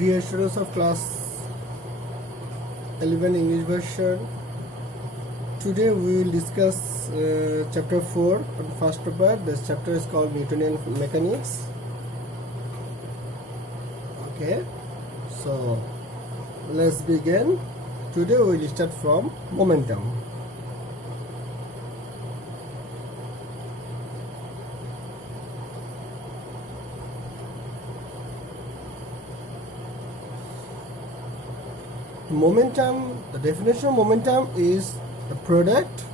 Dear students of class 11 English version, today we will discuss chapter 4 of the first paper. This chapter is called Newtonian Mechanics. Okay, so let's begin. Today we will start from momentum. Momentum, the definition of momentum is the product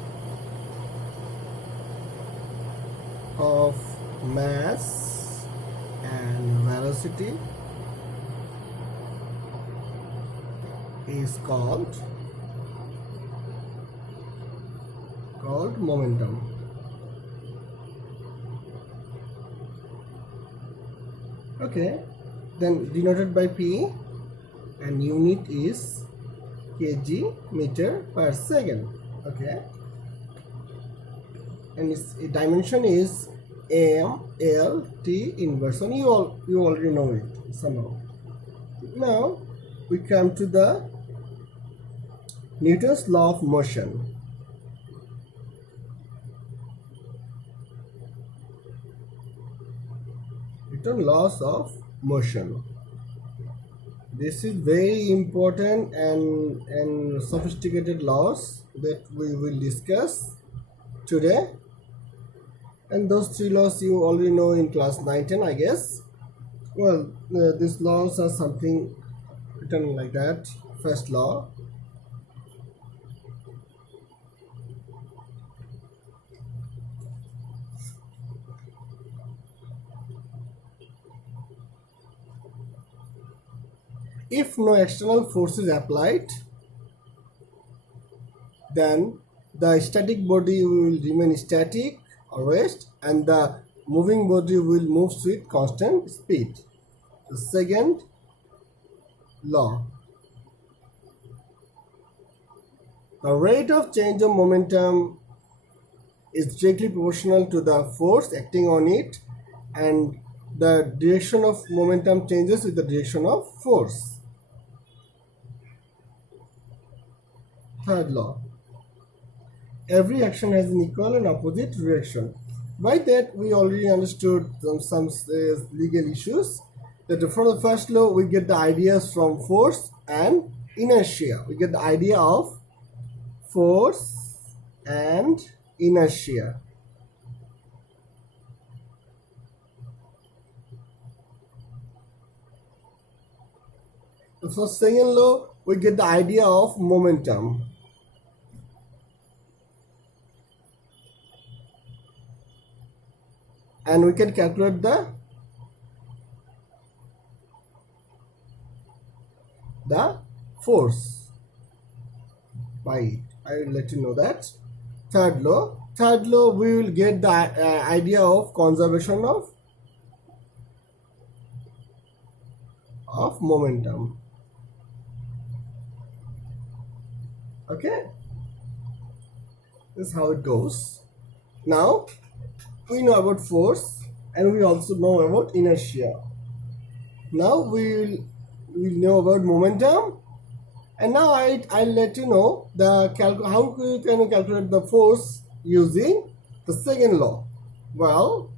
of mass and velocity is called momentum. Okay, then denoted by P, and unit is kg meter per second. Okay, and its dimension is m l t inverse, and you already know it somehow. Now we come to the Newton's law of motion. Newton's laws of motion. This is very important and sophisticated laws that we will discuss today. And those three laws you already know in class 9-10, I guess. Well, these laws are something written like that. First law. If no external force is applied, then the static body will remain static or rest, and the moving body will move with constant speed. The second law. The rate of change of momentum is directly proportional to the force acting on it, and the direction of momentum changes with the direction of force. Third law. Every action has an equal and opposite reaction. By that we already understood some legal issues. That from the first law we get the ideas from force and inertia. We get the idea of force and inertia. For second law we get the idea of momentum. And we can calculate the force by it. I will let you know that. Third law we will get the idea of conservation of momentum. Okay, this is how it goes. Now we know about force and we also know about inertia. Now we will know about momentum, and now I'll let you know the how you can calculate the force using the second law. Well,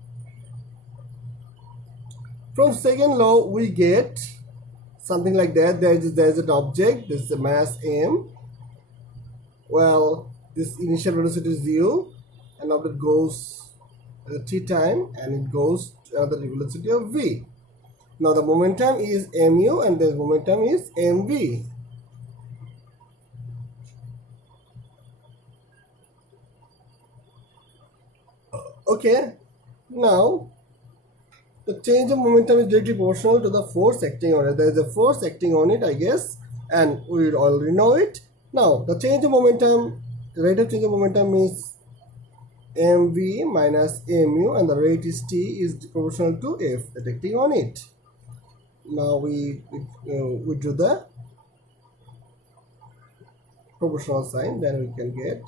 from second law we get something like that. There's an object, this is a mass m. Well, this initial velocity is u, and object goes t time, and it goes to another velocity of v. Now the momentum is mu and the momentum is mv. Okay, now the change of momentum is directly proportional to the force acting on it. There is a force acting on it, I guess, and we already know it. Now the change of momentum, rate of change of momentum is mv minus mu, and the rate is t is proportional to f that acting on it. Now we do the proportional sign, then we can get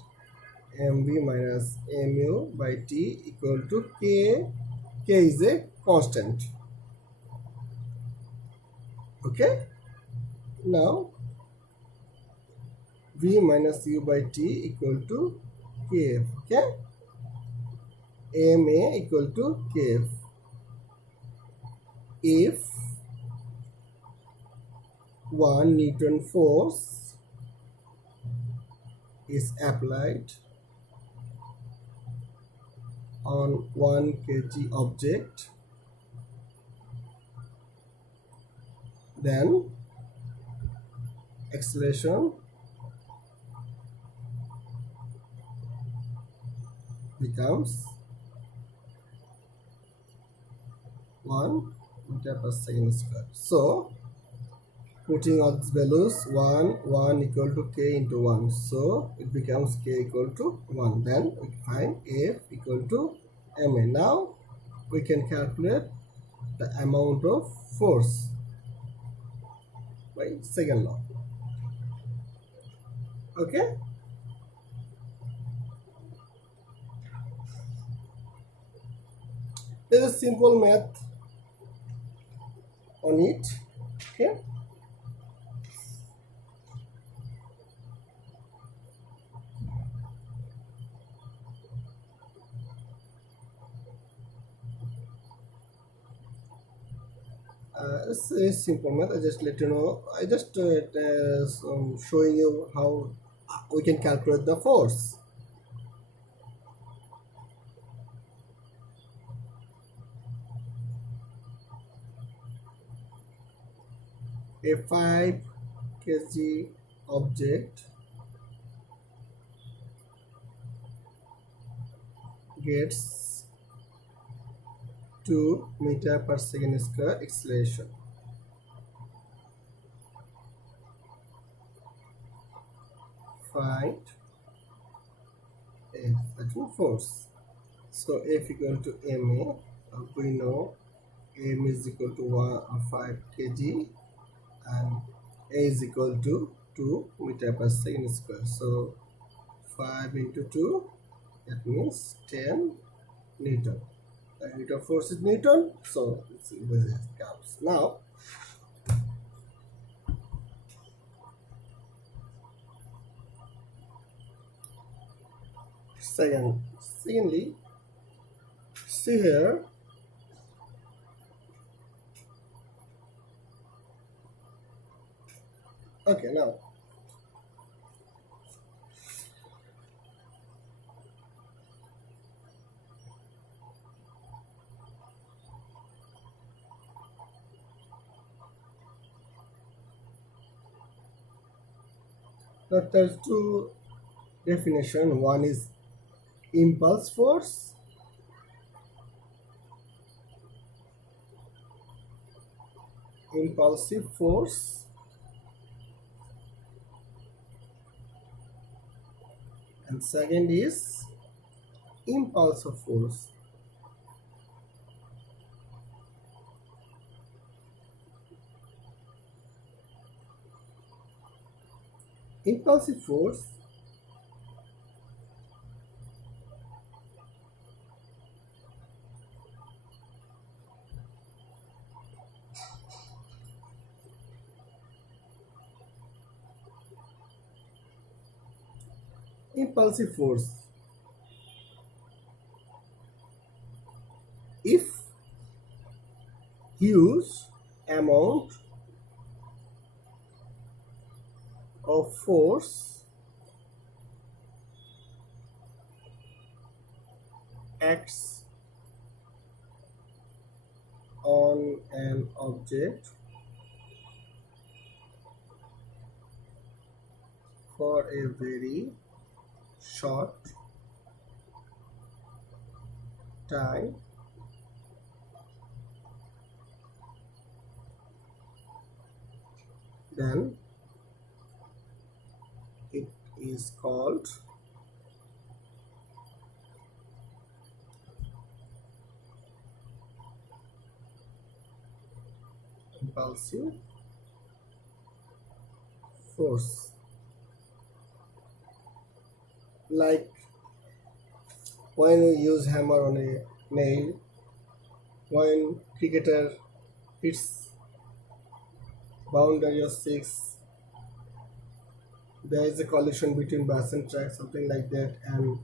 mv minus mu by t equal to k. K is a constant. Okay, now v minus u by t equal to kf. Okay, ama equal to kf. If 1 Newton force is applied on 1 kg object, then acceleration becomes 1 meter per second square. So putting all these values, 1 equal to k into 1, so it becomes k equal to 1. Then we find f equal to ma. Now we can calculate the amount of force by second law. Okay, there's a simple math on it. Okay, it's a simple math. I just let you know. I just showing you how we can calculate the force. A 5 kg object gets 2 meter per second square acceleration. Find F, that means force. So F equal to ma. We know m is equal to 5 kg and a is equal to 2 meter per second square. So 5 into 2, that means 10 Newton. The unit of force is Newton, so this counts. Now secondly, see here, okay, now there's two definition. One is impulse force, impulsive force, and second is impulsive force. Impulsive force impulsive force, if huge amount of force acts on an object for a very short time, then it is called impulsive force. Like when you use hammer on a nail, when cricketer hits boundary of 6, there is a collision between bus and track, something like that, and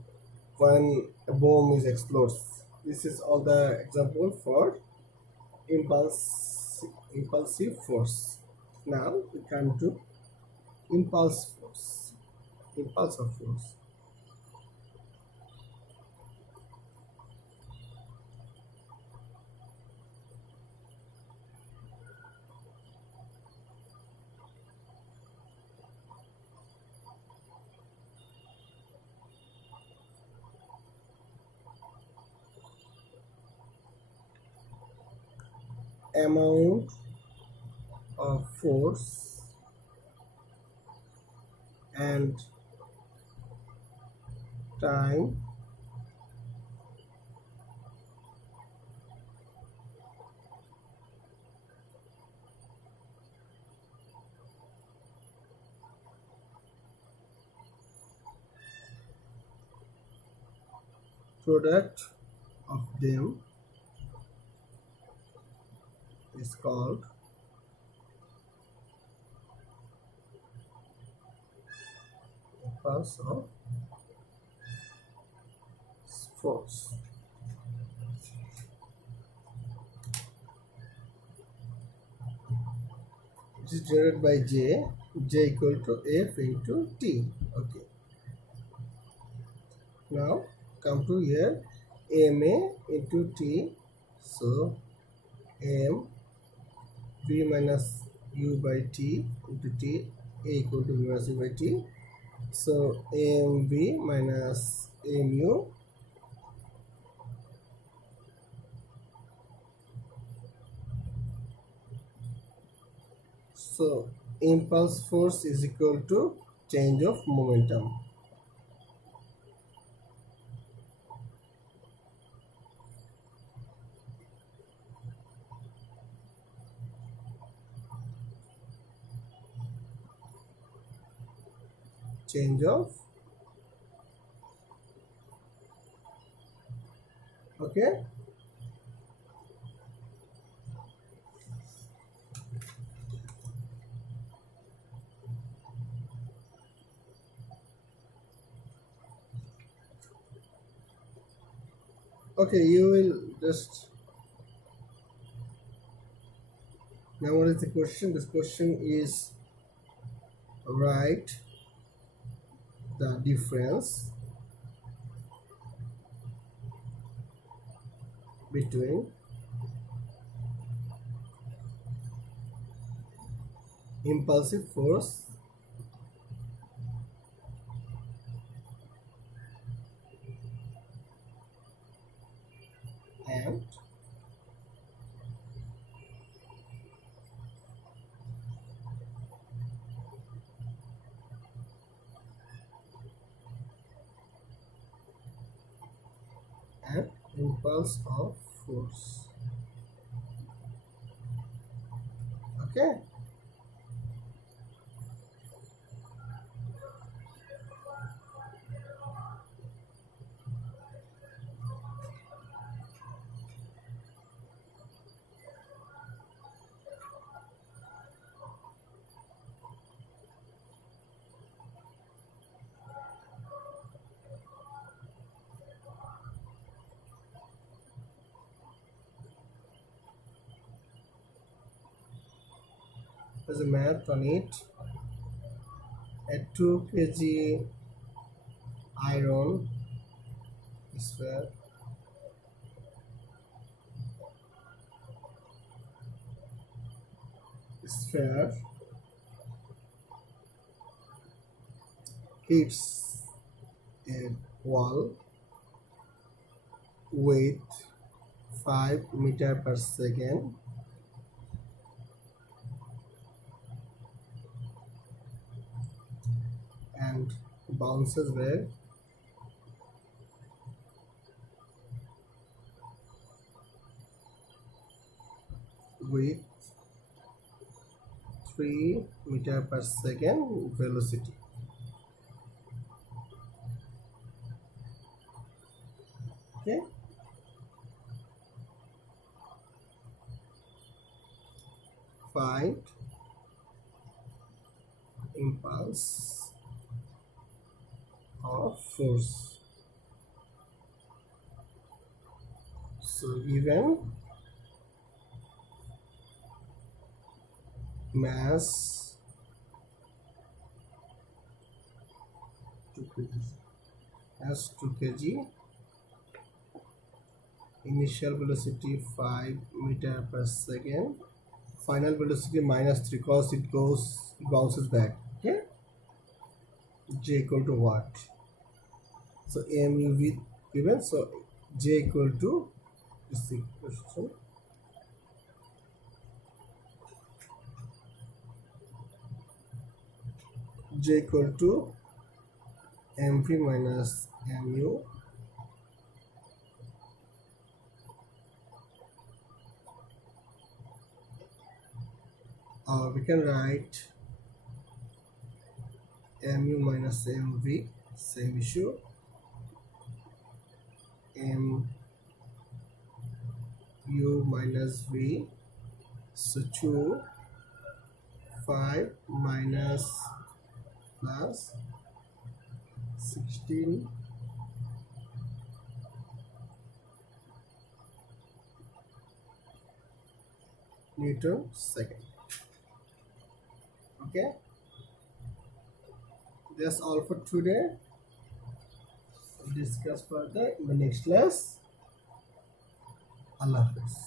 when a bomb is explodes. This is all the example for impulsive force. Now we come to impulse force. Impulsive force. Amount of force and time product of them is called impulse of force. It is denoted by J equal to F into T. Okay. Now come to here, ma into T. So m v minus u by T into T, a equal to v minus u by T. So mv minus mu. So impulse force is equal to change of momentum. Change of, okay. Okay, you will just memorize the question. This question is write the difference between impulsive force and impulse of force. Okay. There's a math on it. A 2 kg iron sphere hits a wall with 5 meter per second and bounces back with 3 meter per second velocity. Okay. Find impulse of force. So given mass 2 kg, as 2 kg, initial velocity 5 meter per second, final velocity minus 3 because it bounces back. Okay, J equal to what? So mu given, so J equal to this equation, J equal to mv minus mu or we can write mu minus mv, same issue, mu minus v, so 2 5 minus plus 16 Newton second. Okay, that's all for today. We'll discuss further in the next class. Allah Hafiz.